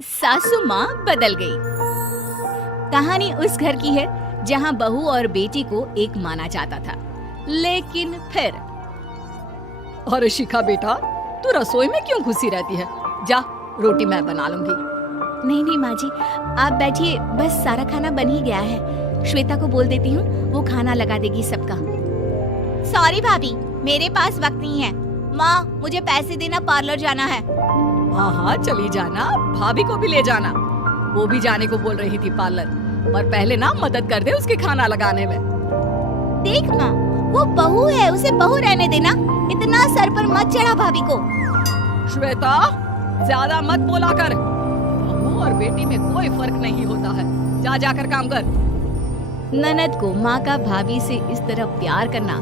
सासू माँ बदल गई। कहानी उस घर की है जहाँ बहू और बेटी को एक माना जाता था, लेकिन फिर अरे शिखा बेटा, तू रसोई में क्यों घुसी रहती है? जा, रोटी मैं बना लूंगी। नहीं नहीं माँ जी, आप बैठिए, बस सारा खाना बन ही गया है। श्वेता को बोल देती हूँ, वो खाना लगा देगी सबका। सॉरी भाभी, मेरे पास वक्त नहीं है। माँ, मुझे पैसे देना, पार्लर जाना है। हाँ हाँ चली जाना, भाभी को भी ले जाना। वो भी जाने को बोल रही थी पार्लर, पर पहले ना मदद कर दे उसके खाना लगाने में। देख माँ, वो बहू है, उसे बहू रहने देना, इतना सर पर मत चढ़ा भाभी को। श्वेता, ज्यादा मत बोला कर। बहू और बेटी में कोई फर्क नहीं होता है। जा जाकर काम कर। ननद को माँ का भाभी से इस तरह प्यार करना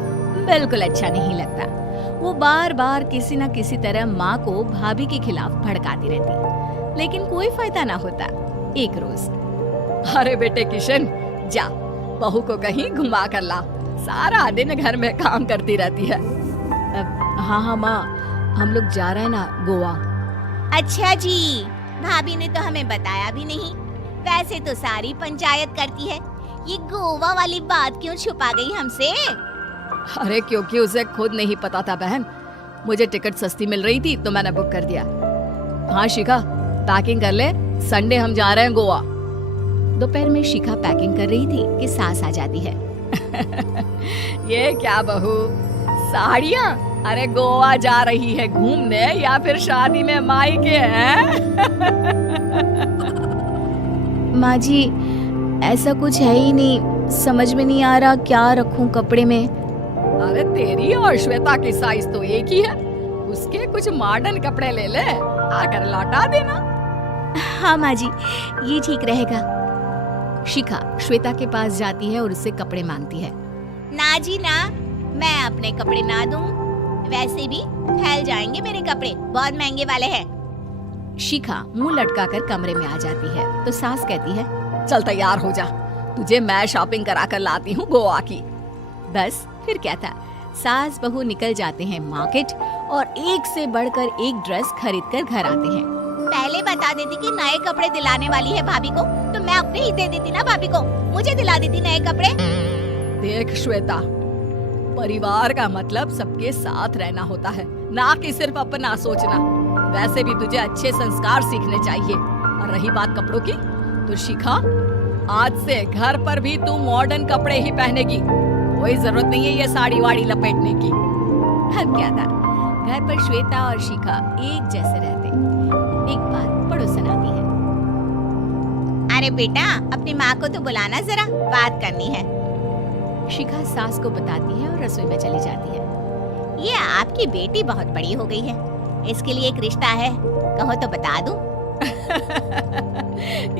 बिल्कुल अच्छा नहीं लगता। वो बार बार किसी न किसी तरह माँ को भाभी के खिलाफ भड़काती रहती, लेकिन कोई फायदा ना होता। एक रोज, अरे बेटे किशन, जा बहू को कहीं घुमा कर ला। सारा दिन घर में काम करती रहती है। हाँ हाँ माँ, हम लोग जा रहे हैं ना गोवा। अच्छा जी, भाभी ने तो हमें बताया भी नहीं। वैसे तो सारी पंचायत करती है, ये गोवा वाली बात क्यों छुपा गई हमसे? अरे क्योंकि उसे खुद नहीं पता था बहन। मुझे टिकट सस्ती मिल रही थी तो मैंने बुक कर दिया। हाँ शिखा, पैकिंग कर ले, संडे हम जा रहे हैं गोवा। दोपहर में शिखा पैकिंग कर रही थी कि सास आ जाती है। ये क्या बहू, साड़ियाँ? अरे गोवा जा रही है घूमने या फिर शादी में मायके हैं? माँ जी, ऐसा कुछ है ही नहीं, समझ में नहीं आ रहा क्या रखूं कपड़े में। अरे तेरी और श्वेता की साइज तो एक ही है। उसके कुछ मॉडर्न कपड़े ले ले, आकर लौटा देना। हाँ माँ जी, ये ठीक रहेगा। शिखा श्वेता के पास जाती है और उससे कपड़े मांगती है। ना जी ना, मैं अपने कपड़े ना दूं, वैसे भी फैल जाएंगे मेरे कपड़े, बहुत महंगे वाले हैं। शिखा मुंह लटकाकर कमरे में आ जाती है तो सास कहती है, चल तैयार हो जा, तुझे मैं शॉपिंग करा कर लाती हूँ गोवा की। बस फिर क्या था, सास बहू निकल जाते हैं मार्केट और एक से बढ़कर एक ड्रेस खरीद कर घर आते हैं। पहले बता देती कि नए कपड़े दिलाने वाली है भाभी को, तो मैं अपने ही दे देती ना भाभी को, मुझे दिला देती नए कपड़े। देख श्वेता, परिवार का मतलब सबके साथ रहना होता है, ना कि सिर्फ अपना सोचना। वैसे भी तुझे अच्छे संस्कार सीखने चाहिए। और रही बात कपड़ों की, तो शिखा, आज से घर पर भी तू मॉडर्न कपड़े ही पहनेगी। कोई जरूरत नहीं है ये साड़ी वाड़ी लपेटने की। अब क्या था, घर पर श्वेता और शिखा एक जैसे रहते। एक बार पड़ोसन आती है। अरे बेटा, अपनी माँ को तो बुलाना जरा, बात करनी है। शिखा सास को बताती है और रसोई में चली जाती है। ये आपकी बेटी बहुत बड़ी हो गई है, इसके लिए एक रिश्ता है, कहो तो बता दूं।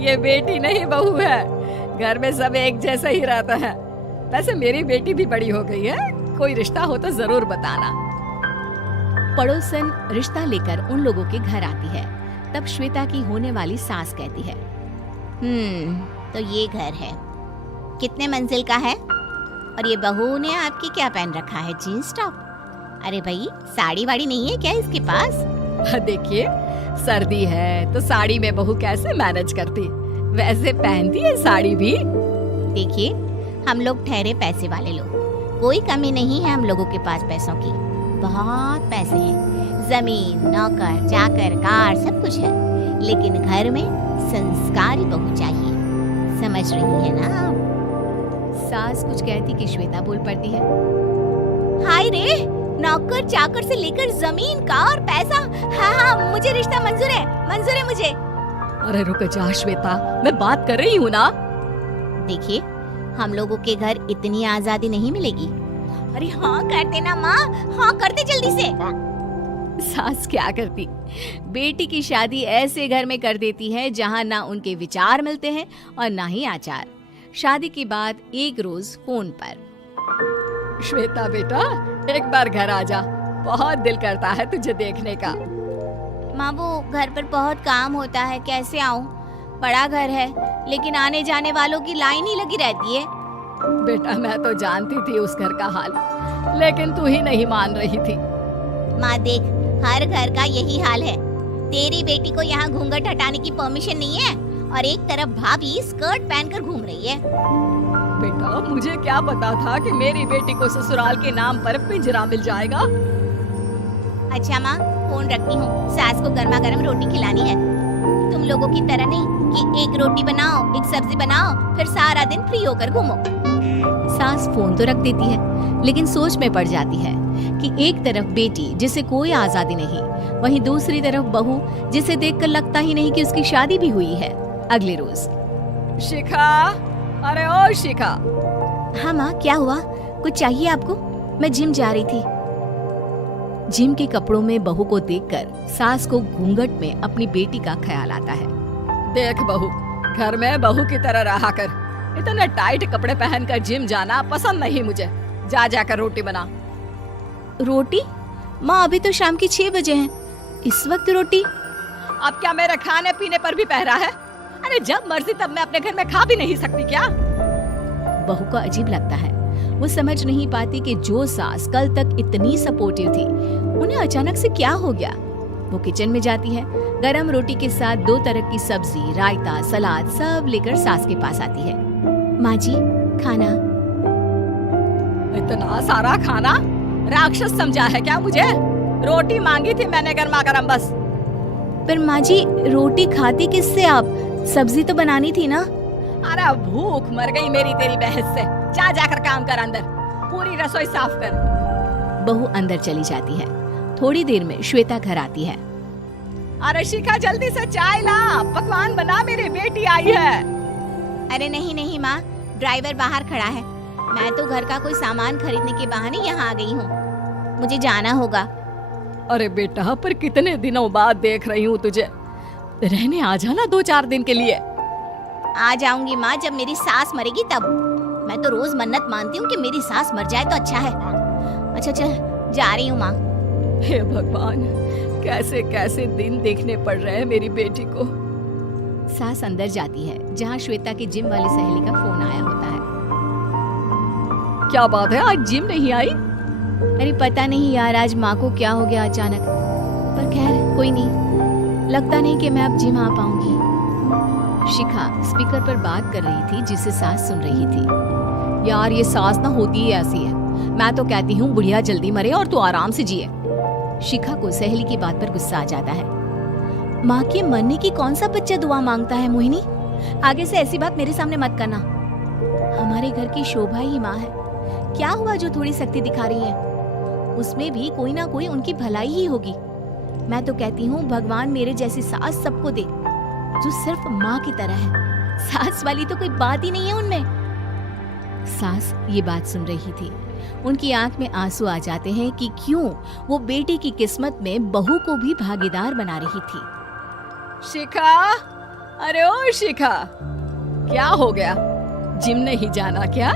ये बेटी नहीं बहू है, घर में सब एक जैसा ही रहता है। वैसे मेरी बेटी भी बड़ी हो गई है, कोई रिश्ता हो तो जरूर बताना। पड़ोसन रिश्ता लेकर उन लोगों के घर आती है। तब श्वेता की होने वाली सास कहती है, तो ये घर है, कितने मंजिल का है? और ये बहू ने आपकी क्या पहन रखा है, जीन्स टॉप? अरे भाई, साड़ी वाड़ी नहीं है क्या इसके पास? देखिए, सर्दी है तो साड़ी में बहू कैसे मैनेज करती, वैसे पहनती है साड़ी भी। देखिए, हम लोग ठहरे पैसे वाले लोग, कोई कमी नहीं है हम लोगों के पास पैसों की, बहुत पैसे हैं, जमीन, नौकर चाकर, कार, सब कुछ है, लेकिन घर में संस्कारी बहू चाहिए, समझ रही है ना आप? सास कुछ कहती कि श्वेता बोल पड़ती है, हाय रे, नौकर चाकर से लेकर जमीन, कार, पैसा, हाँ, मुझे रिश्ता मंजूर है मुझे। अरे रुक जा श्वेता, मैं बात कर रही हूँ ना। देखिए, हम लोगों के घर इतनी आजादी नहीं मिलेगी। अरे हाँ करते ना माँ, हाँ करते जल्दी से। सास क्या करती, बेटी की शादी ऐसे घर में कर देती है जहाँ ना उनके विचार मिलते हैं और ना ही आचार। शादी के बाद एक रोज फोन पर, श्वेता बेटा, एक बार घर आ जा, बहुत दिल करता है तुझे देखने का। माँ, वो घर पर बहुत काम होता है, कैसे आऊँ? बड़ा घर है, लेकिन आने जाने वालों की लाइन ही लगी रहती है। बेटा, मैं तो जानती थी उस घर का हाल, लेकिन तू ही नहीं मान रही थी। माँ देख, हर घर का यही हाल है, तेरी बेटी को यहाँ घूंघट हटाने की परमिशन नहीं है और एक तरफ भाभी स्कर्ट पहनकर घूम रही है। बेटा मुझे क्या पता था कि मेरी बेटी को ससुराल के नाम पर पिंजरा मिल जाएगा। अच्छा माँ, फोन रखती हूँ, सास को गर्मा गर्म रोटी खिलानी है। तुम लोगों की तरह नहीं कि एक रोटी बनाओ, एक सब्जी बनाओ, फिर सारा दिन फ्री होकर घूमो। सास फोन तो रख देती है, लेकिन सोच में पड़ जाती है कि एक तरफ बेटी जिसे कोई आजादी नहीं, वहीं दूसरी तरफ बहू जिसे देखकर लगता ही नहीं कि उसकी शादी भी हुई है। अगले रोज। शिखा, अरे ओ शिखा। हाँ माँ, क्या हुआ? कुछ चाहिए आपको? मैं जिम जा रही थी। जिम के कपड़ों में बहू को देखकर सास को घूंघट में अपनी बेटी का ख्याल आता है। देख बहू, घर में बहू की तरह रहा कर। इतने टाइट कपड़े पहनकर जिम जाना पसंद नहीं मुझे। जा जाकर रोटी बना। रोटी? माँ अभी तो शाम के 6 बजे हैं, इस वक्त रोटी? अब क्या मेरे खाने पीने पर भी पहरा है? अरे जब मर्जी तब मैं अपने घर में खा भी नहीं सकती क्या? बहू को अजीब लगता है। वो समझ नहीं पाती कि जो सास कल तक इतनी सपोर्टिव थी, उन्हें अचानक से क्या हो गया। वो किचन में जाती है, गरम रोटी के साथ 2 तरह की सब्जी, रायता, सलाद सब लेकर सास के पास आती है। माँ जी, खाना। इतना सारा खाना? राक्षस समझा है क्या मुझे? रोटी मांगी थी मैंने गर्मा गर्म बस। पर माँ जी, रोटी खाती किससे आप? सब्जी तो बनानी थी ना। अरे भूख मर गई मेरी तेरी बहस से। जा जाकर काम कर, अंदर पूरी रसोई साफ कर। बहू अंदर चली जाती है। थोड़ी देर में श्वेता घर आती है। अरे शिखा, जल्दी से चाय ला, पकवान बना, मेरी बेटी आई है। अरे नहीं नहीं माँ, ड्राइवर बाहर खड़ा है। मैं तो घर का कोई सामान खरीदने के बहाने यहाँ आ गई हूँ, मुझे जाना होगा। अरे बेटा, पर कितने दिनों बाद देख रही हूँ तुझे, रहने आ जाना 2-4 दिन के लिए। आ जाऊंगी माँ, जब मेरी सास मरेगी तब। मैं तो रोज मन्नत मानती हूँ कि मेरी सास मर जाए तो अच्छा है। अच्छा चल, जा रही हूँ माँ। हे भगवान, कैसे कैसे दिन देखने पड़ रहे हैं मेरी बेटी को। सास अंदर जाती है, जहाँ श्वेता की जिम वाली सहेली का फोन आया होता है। क्या बात है, आज जिम नहीं आई? अरे पता नहीं यार, आज माँ को क्या हो गया अचानक। पर खैर कोई नहीं, लगता नहीं कि मैं अब जिम आ पाऊंगी। शिखा स्पीकर पर बात कर रही थी, जिसे सास सुन रही थी। यार ये सास ना होती ही ऐसी है। मैं तो कहती हूँ बुढ़िया जल्दी मरे और तू आराम से जिए। शिखा को सहेली की बात पर गुस्सा आ जाता है। माँ के मरने की कौन सा बच्चा दुआ मांगता है मोहिनी? आगे से ऐसी बात मेरे सामने मत करना। हमारे घर की शोभा ही माँ है। क्या हुआ जो थोड़ी सख्ती दिखा रही है? उसमें भी कोई ना कोई उनकी भलाई ही होगी। मैं तो कहती हूँ भगवान मेरे जैसी सास सबको दे, जो सिर्फ माँ की तरह है। सास वाली तो कोई बात ही नहीं है उनमें। सास ये बात सुन रही थी। उनकी आंख में आंसू आ जाते हैं कि क्यों वो बेटी की किस्मत में बहू को भी भागीदार बना रही थी। शिखा, अरे ओ शिखा, क्या हो गया? जिम नहीं जाना क्या?